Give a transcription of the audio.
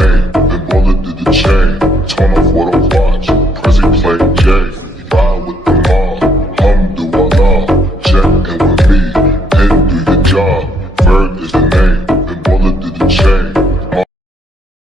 name, then roller did the chain. Turn off what I watch, Prezi play J.